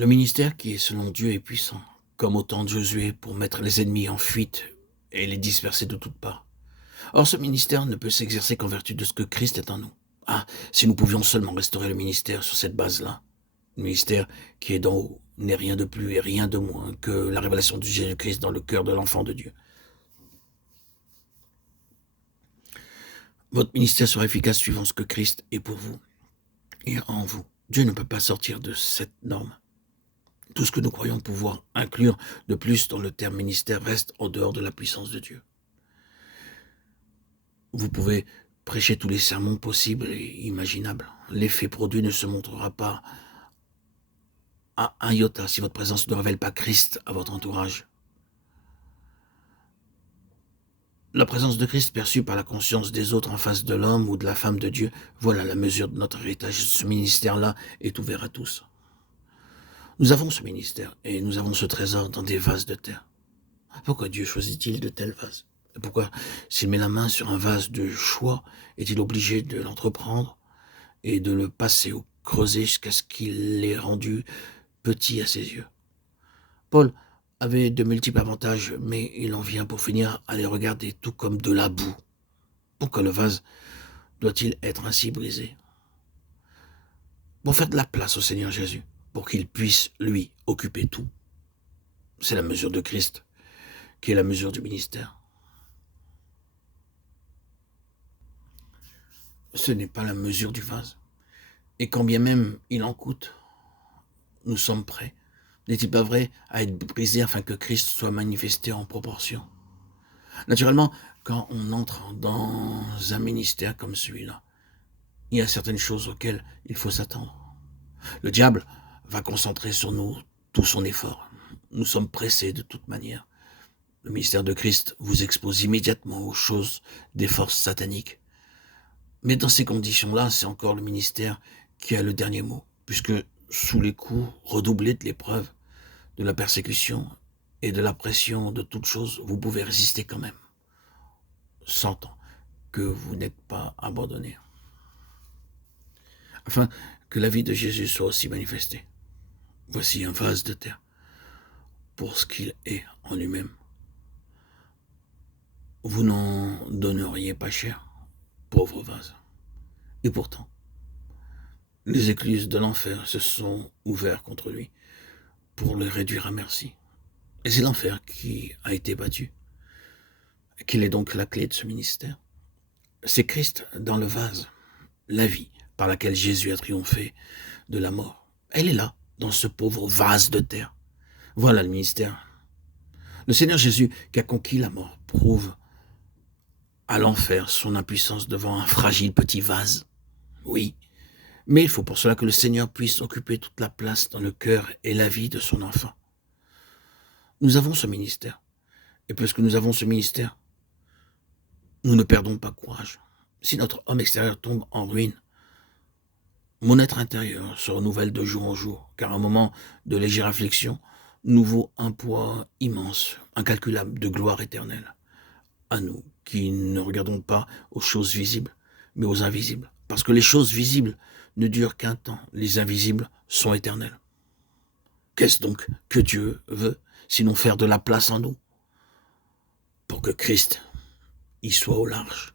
Le ministère qui est selon Dieu est puissant, comme au temps de Josué pour mettre les ennemis en fuite et les disperser de toutes parts. Or ce ministère ne peut s'exercer qu'en vertu de ce que Christ est en nous. Ah, si nous pouvions seulement restaurer le ministère sur cette base-là. Le ministère qui est d'en haut n'est rien de plus et rien de moins que la révélation de Jésus-Christ dans le cœur de l'enfant de Dieu. Votre ministère sera efficace suivant ce que Christ est pour vous et en vous. Dieu ne peut pas sortir de cette norme. Tout ce que nous croyons pouvoir inclure de plus dans le terme ministère reste en dehors de la puissance de Dieu. Vous pouvez prêcher tous les sermons possibles et imaginables. L'effet produit ne se montrera pas à un iota si votre présence ne révèle pas Christ à votre entourage. La présence de Christ perçue par la conscience des autres en face de l'homme ou de la femme de Dieu, voilà la mesure de notre héritage. Ce ministère-là est ouvert à tous. Nous avons ce ministère et nous avons ce trésor dans des vases de terre. Pourquoi Dieu choisit-il de tels vases? Pourquoi, s'il met la main sur un vase de choix, est-il obligé de l'entreprendre et de le passer au creuset jusqu'à ce qu'il l'ait rendu petit à ses yeux? Paul avait de multiples avantages, mais il en vient pour finir à les regarder tout comme de la boue. Pourquoi le vase doit-il être ainsi brisé? Pour faire de la place au Seigneur Jésus, pour qu'il puisse, lui, occuper tout. C'est la mesure de Christ, qui est la mesure du ministère. Ce n'est pas la mesure du vase. Et quand bien même il en coûte, nous sommes prêts. N'est-il pas vrai à être brisé afin que Christ soit manifesté en proportion? Naturellement, quand on entre dans un ministère comme celui-là, il y a certaines choses auxquelles il faut s'attendre. Le diable va concentrer sur nous tout son effort. Nous sommes pressés de toute manière. Le ministère de Christ vous expose immédiatement aux choses des forces sataniques. Mais dans ces conditions-là, c'est encore le ministère qui a le dernier mot, puisque sous les coups redoublés de l'épreuve, de la persécution et de la pression de toutes choses, vous pouvez résister quand même, sentant que vous n'êtes pas abandonné, afin que la vie de Jésus soit aussi manifestée. Voici un vase de terre, pour ce qu'il est en lui-même. Vous n'en donneriez pas cher, pauvre vase. Et pourtant, les écluses de l'enfer se sont ouvertes contre lui pour le réduire à merci. Et c'est l'enfer qui a été battu. Quelle est donc la clé de ce ministère? C'est Christ dans le vase, la vie par laquelle Jésus a triomphé de la mort. Elle est là, dans ce pauvre vase de terre. Voilà le ministère. Le Seigneur Jésus, qui a conquis la mort, prouve à l'enfer son impuissance devant un fragile petit vase. Oui, mais il faut pour cela que le Seigneur puisse occuper toute la place dans le cœur et la vie de son enfant. Nous avons ce ministère. Et puisque nous avons ce ministère, nous ne perdons pas courage. Si notre homme extérieur tombe en ruine, mon être intérieur se renouvelle de jour en jour, car un moment de légère réflexion nous vaut un poids immense, incalculable de gloire éternelle. À nous qui ne regardons pas aux choses visibles, mais aux invisibles. Parce que les choses visibles ne durent qu'un temps, les invisibles sont éternels. Qu'est-ce donc que Dieu veut, sinon faire de la place en nous, pour que Christ y soit au large?